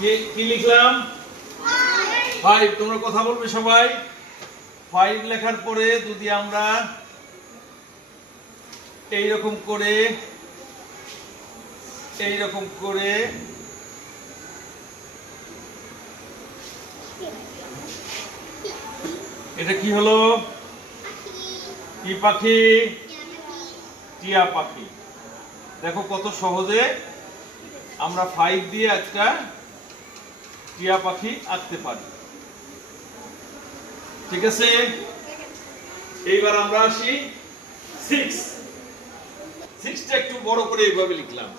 কি লিখলাম? 5। তোমরা কথা বলবে সবাই। 5 লেখার পরে যদি আমরা এইরকম করে এটা কি হলো? কি পাখি? টিয়া পাখি। দেখো কত সহজে আমরা 5 দিয়ে একটা টিয়া পাখি আঁকতে পারি। ঠিক আছে, এইবার আমরা আসি 6টা একটু বড় করে এইভাবে লিখলাম।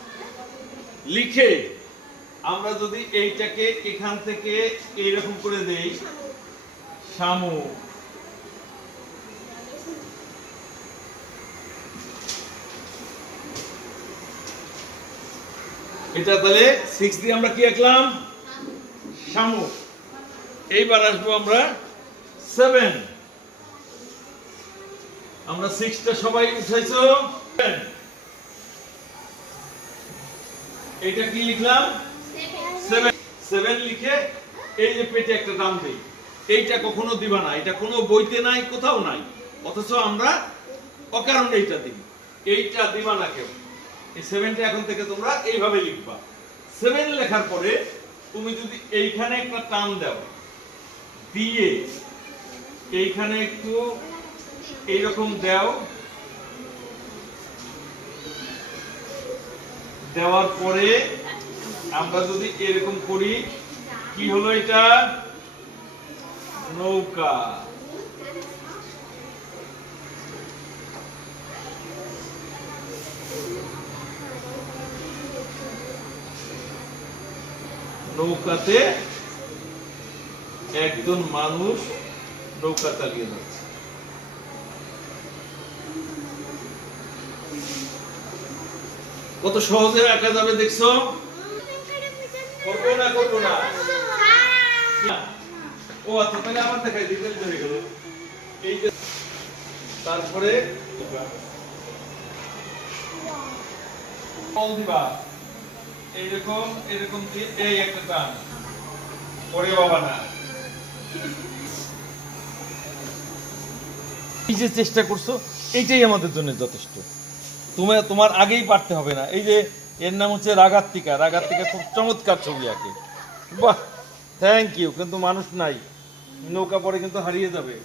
লিখে আমরা যদি এইটাকে এখান থেকে এইরকম করে দেই, শামু, এটা তাহলে 6 দিয়ে আমরা কি আঁকলাম? শামু। এইবার আসবো আমরা 7। আমরা 6টা সবাই উঠাইছো। এটা কি লিখলাম? 7 লিখে এই যে পেটে একটা দাম দেই। এইটা কখনো দিবা না, এটা কোনো বইতে নাই, কোথাও নাই, অথচ আমরা অকারণে এইটা দিই। এইটা দিবা না কেউ। এই 7টা এখন থেকে তোমরা এইভাবে লিখবা। 7 লেখার পরে তুমি যদি এইখানে একটা টান দাও, দিয়ে এইখানে একটু এইরকম দাও, দেওয়ার পরে আমরা যদি এরকম করি, কি হলো এটা? নৌকা। নৌকাতে একজন মানুষ নৌকা চালিয়ে যাচ্ছে। কত সহজে আঁকা যাবে দেখছো? করবো না ও আচ্ছা, তাহলে আমার দেখাই দিতে হয়ে গেল। এই যে তারপরে দিবা এরকম দিয়ে এই একটা টান পরে বাবা না। এই যে চেষ্টা করছো, এইটাই আমাদের জন্য যথেষ্ট। তোমার আগেই পারতে হবে না। এই যে এর নাম হচ্ছে রাগাত্তিকা। খুব চমৎকার ছবি আঁকে। বাহ, থ্যাংক ইউ। কিন্তু মানুষ নাই, নৌকা পরে কিন্তু হারিয়ে যাবে।